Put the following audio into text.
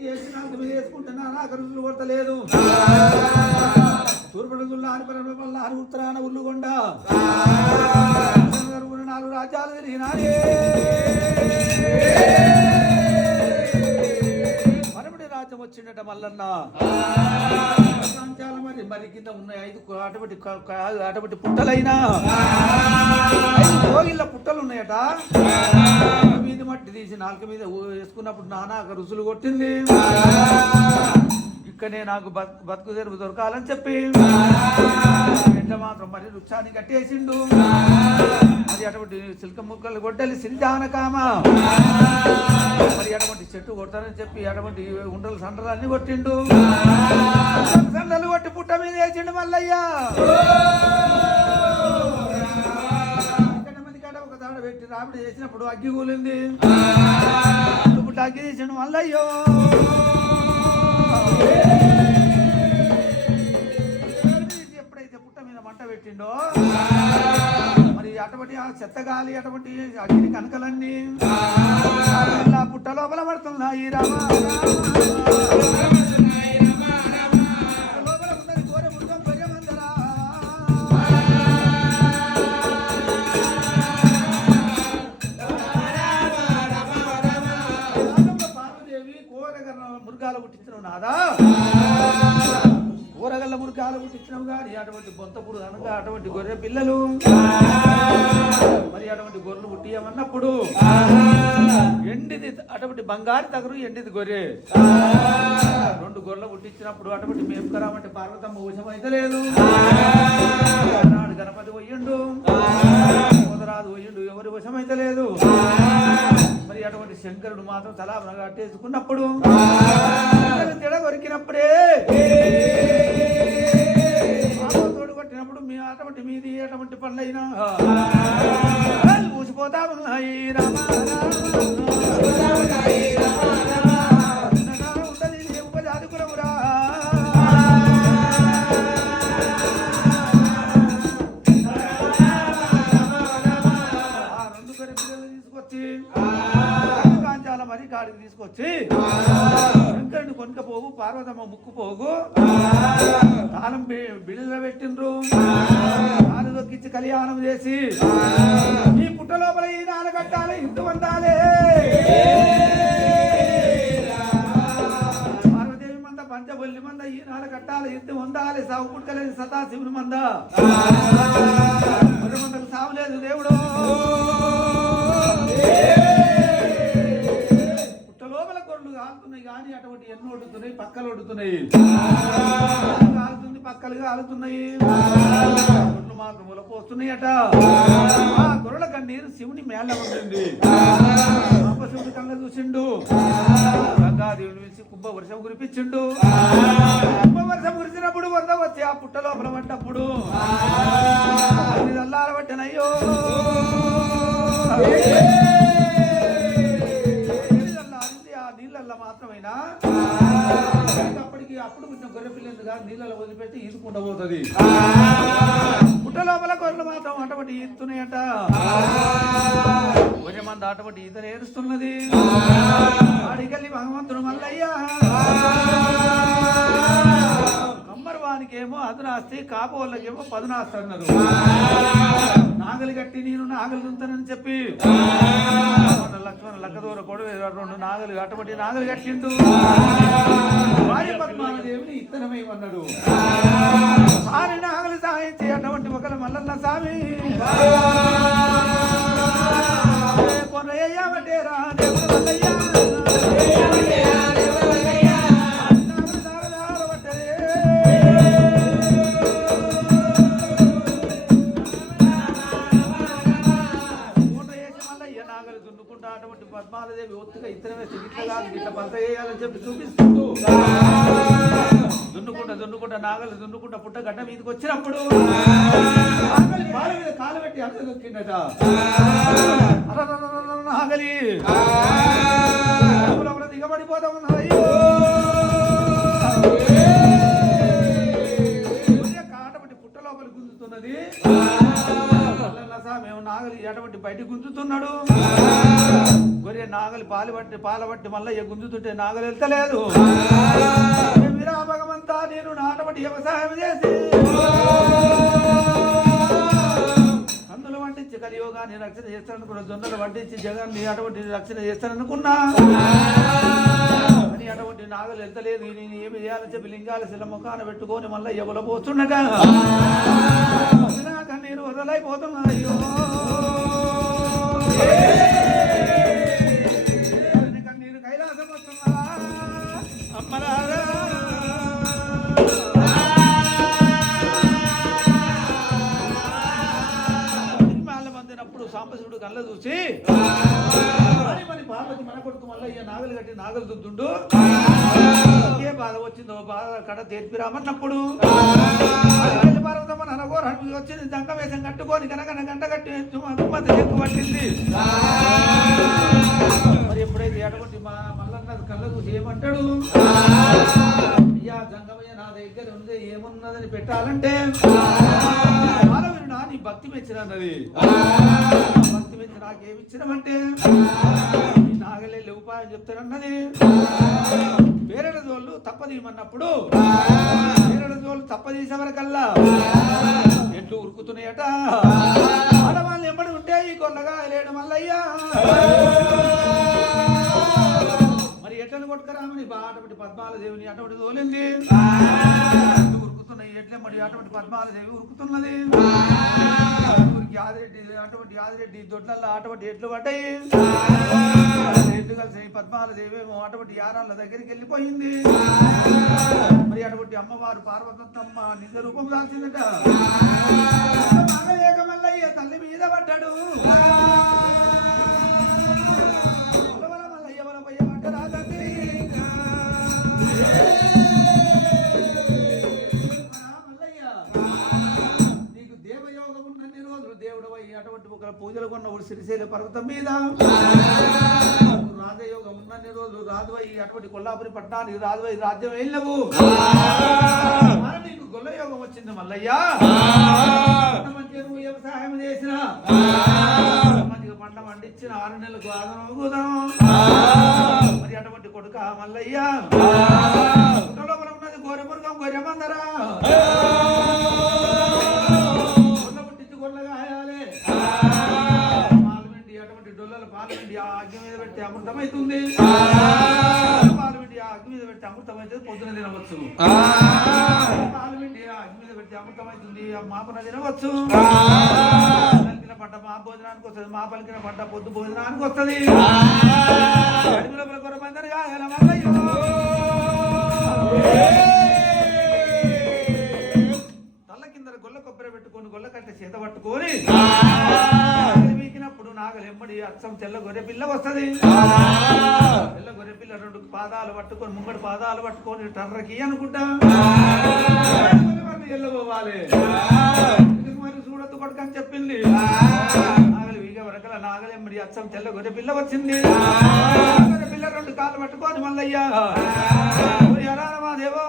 అటువంటి వేసి నాకు మీద వేసుకుంటున్నా నాకు రుజులు కొడతలేదు తూర్పు రుజుల్లో ఆనిపరణ వల్ల ఆని ఉత్తరాన ఉల్లుగొండ 4 రాజ్యాలు తిరిగినాడే మనబడి రాజ్యం వచ్చిందట మల్లన్న మరి మరి కింద ఉన్నాయి 5 అటువంటి పుట్టలైనా 5 కోగిళ్ళ పుట్టలు ఉన్నాయట మీద మట్టి తీసి నాలుక మీద వేసుకున్నప్పుడు నానా రుసులు కొట్టింది ఇక్కడనే నాకు బతుకు తెరువు దొరకాలని చెప్పి ఎండ మాత్రం మరి వృక్షాన్ని కట్టేసిండు మరి అటువంటి సిల్క ముక్కలు కొట్టాలి సిరిజానకామ మరి అటువంటి చెట్టు కొడతానని చెప్పి అటువంటి ఉండలు సండలన్నీ కొట్టిండు సండలు కొట్టి పుట్ట మీద వేసిండు మల్లయ్యా ఒక దాడ పెట్టి రాబడి చేసినప్పుడు అగ్గి కూలింది పుట్ట అగ్గి తీసిండు మల్లయ్యో ఎప్పుడైతే పుట్ట మీద మంట పెట్టిండో మరి అటువంటి చెత్తగాలి అటువంటి అగ్ని కనకలన్నీ పుట్ట లోపల పడుతున్నాయి రామ లోపల ఉన్నది కోర మృగం గొర్రెమందరా పార్వదేవి కోరగల మృగాలు పుట్టించిన నాదా కూరగల్ల మురికాలు పుట్టించినావు కానీ అటువంటి బొంతపుడు అనగా అటువంటి గొర్రె పిల్లలు మరి అటువంటి గొర్రెలు పుట్టియమన్నప్పుడు ఎండిది అటువంటి బంగారు తగరు ఎండిది గొర్రె 2 గొర్రెలు పుట్టించినప్పుడు అటువంటి మేపుకరామంటే పార్వతమ్మ వశమైతే లేదు నాడు గణపతి పోయిండు సోదరాదు పోయిండు ఎవరి వశమైతే లేదు మరి అటువంటి శంకరుడు మాత్రం తలా కట్టేసుకున్నప్పుడు తెడ కొరికినప్పుడే తోడు కొట్టినప్పుడు మీ అటువంటి మీది అటువంటి పనులైనా మూసిపోతా ఉన్నాయి రామ ఉండదు ఉపజాతికులమురా ఆ 2 గొర్రె పిల్లలు తీసుకొచ్చి కాంచాల మరి కాడికి తీసుకొచ్చి శంకరుని కొనుకపోగు పార్వతమ్మ ముక్కు పోగు తాళం బిళ్ళ పెట్టిండ్రు కాలు దొక్కించి కళ్యాణం చేసి ఈ పుట్ట లోపల ఈ నాలు కట్టాలి ఇందు వందాలే పార్వదేవి మంద పంచబొల్లి మంద ఈ నాలు కట్టాలి ఇందు వందాలి సాగు పుట్టుకలేదు సదాశివుని మంద మందకు సాగు లేదు దేవుడు కాలుతున్నాయి కానీ అటువంటి ఎన్నో ఒడుతున్నాయి పక్కలు ఒడుతున్నాయి కాలుతుంది పక్కలు కాలుతున్నాయి గొర్రెలు మాత్రం ములపోస్తున్నాయట ఆ గొర్రెల కన్నీరు శివుని మేళ ఉంటుంది శివుడి కళ్ళ చూసిండు గంగాదేవుని పిలిచి కుంభ వర్షం కురిపించిండు కుంభ వర్షం కురిసినప్పుడు వరద వచ్చి ఆ పుట్ట లోపల పడ్డప్పుడు అల్లార పట్టినయ్యో నీళ్ళల్లో మాత్రమైనా అప్పుడు పుట్టిన గొర్రె పిల్లలు కాదు నీళ్ళలో వదిలిపెట్టి ఈదుకుండా పోతుంది పుట్ట లోపల గొర్రెలు మాత్రం అటువంటి ఈదుతున్నాయట గొర్రె మంది అటువంటి ఈత నేరుస్తున్నది అడిగల్లి భగవంతుడు మల్లయ్యా కమ్మరవానికి ఏమో అదునాస్తి కాపోళ్ళకేమో పదునాస్తి అన్నారు నాగలి కట్టి నేను నాగలి దుంతానని చెప్పి లక్ష్మణ లక్కదూర కూడా 2 నాగలు అటువంటి నాగలు కట్టిండు భార్య పద్మాదేవిని ఇత్తనమేమన్నాడు ఆరి నాగలి సాయించి అటువంటి ఒకరు మల్లన్న స్వామి కొనయ్యా బట్టేరా దేవుడు మల్లయ్యా అటువంటి పద్మాదేవి ఒత్తుగా ఇతరమే చికిత్సగా ఇట్లా పంట వేయాలని చెప్పి చూపిస్తుంటూ దున్నుకుంటా నాగలు దున్నుకుంటా పుట్ట గడ్డ మీదకి వచ్చినప్పుడు బాల మీద కాలు పెట్టి అంత దొక్కిందట నాగలి దిగబడిపోతా ఉన్నాయి అటువంటి పుట్ట లోపలి గుంజుతున్నది మేము నాగలి ఎటువంటి బయట గుంజుతున్నాడు గొర్రె నాగలి పాలబట్టి మళ్ళీ గుంజుతుంటే నాగలి వెళ్తలేదు భగవంతా నేను నాటబట్టి వ్యవసాయం చేసి కందులు వండించి కలియోగాన్ని రక్షణ చేస్తాననుకున్నా జొన్నలు వండించి జగన్ని అటువంటి రక్షణ చేస్తాననుకున్నా అని అటువంటి నాగలు వెళ్తలేదు నేను ఏమి చేయాలని చెప్పి లింగాల శిల ముఖాన పెట్టుకొని మళ్ళీ ఎవరు పోతుండట కన్నీరు వదలైపోతున్నా అయ్యో కన్నీరు కైలాసం వస్తున్నా అమ్మలారా సాంబశివుడు కళ్ళ చూసి మరి పార్వతి మన కొడుకు మళ్ళీ నాగలు కట్టి నాగలు దుద్దుండు ఏ బాధ వచ్చిందో బాధ కడ తీర్పిరామన్నప్పుడు పార్వతమ్మ ననగోర వచ్చింది దంక వేషం కట్టుకొని కనకన గంట కట్టి చెక్కు పట్టింది మరి ఎప్పుడైతే అటువంటి మల్లన్న కళ్ళ చూసి ఏమంటాడు అయ్యా జంగమయ్య నా దగ్గర ఉంది ఏమున్నదని పెట్టాలంటే నీ భక్తి మెచ్చినది భక్తి మెచ్చి నాకేమిచ్చినమంటే నాగలే ఉపాయం చెప్తానన్నది పేరడ జోళ్ళు తప్పదీయమన్నప్పుడు పేరడ జోళ్ళు తప్పదీసేవరకల్లా ఎట్లు ఉరుకుతున్నాయట ఆడవాళ్ళు ఎంబడి ఉంటే ఈ కొల్లగా లేడు మల్లయ్యా మరి ఎట్లని కొట్టుకరామని అటువంటి పద్మాలదేవిని అటువంటి తోలింది ఉరుకుతున్నాయి ఎట్లే మరి అటువంటి పద్మాలదేవి ఉరుకుతున్నది అటువంటి యాదిరెడ్డి దొడ్లల్లో అటువంటి ఎట్లు పడ్డాయి ఎట్లు కలిసి పద్మాలదేవి అటువంటి యారాళ్ళ దగ్గరికి వెళ్ళిపోయింది మరి అటువంటి అమ్మవారు పార్వతమ్మ నిజ రూపం దాల్చిందట మల్లయ్య తల్లి మీద పడ్డాడు మల్లయ్య మన పయ్య పడ్డ రాదండి పూజలు కొన్నప్పుడు శ్రీశైల పర్వతం మీద రాజయోగం ఉన్నన్ని రోజులు రాజువయ్యి అటువంటి కొల్లాపురి పట్టణానికి రాజువయ్యి రాజ్యం వెళ్ళవు నీకు గొల్లయోగం వచ్చింది మల్లయ్యా మంచిగా నువ్వు వ్యవసాయం చేసిన మంచిగా పంట పండించిన 6 నెలలకు ఆదనం మరి అటువంటి కొడుక మల్లయ్యా లోపల ఉన్నది గోరె మురుగం గొర్రె మందరా అగ్ని మీద పెడితే అమృతమైతుంది పాలమిండి అగ్ని మీద పెడితే అమృతమైతుంది పొద్దున తినవచ్చు పాలమిండి అగ్ని మీద పెడితే అమృతమైతుంది మాపన తినవచ్చు పలికిన పంట మా భోజనానికి వస్తుంది మా పలికిన పంట పొద్దు భోజనానికి వస్తుంది అడుగుల కొరమందరిగా తల్ల కింద గొల్ల కొబ్బరి పెట్టుకొని గొల్ల కట్టె చేత పట్టుకొని వీకినప్పుడు నాగలు ఎమ్మడి అచ్చం తెల్ల గొర్రె పిల్ల వస్తుంది తెల్ల గొర్రె పిల్ల 2 పాదాలు పట్టుకొని ముంగడు పాదాలు పట్టుకొని టర్రకి అనుకుంటా వెళ్ళబోవాలి మరి చూడద్దు కొడుకని చెప్పింది నాగలు వీగ వరకల నాగలు ఎమ్మడి అచ్చం తెల్ల గొర్రె పిల్ల వచ్చింది గొర్రె పిల్ల 2 కాళ్ళు పట్టుకొని మల్లయ్యా దేవో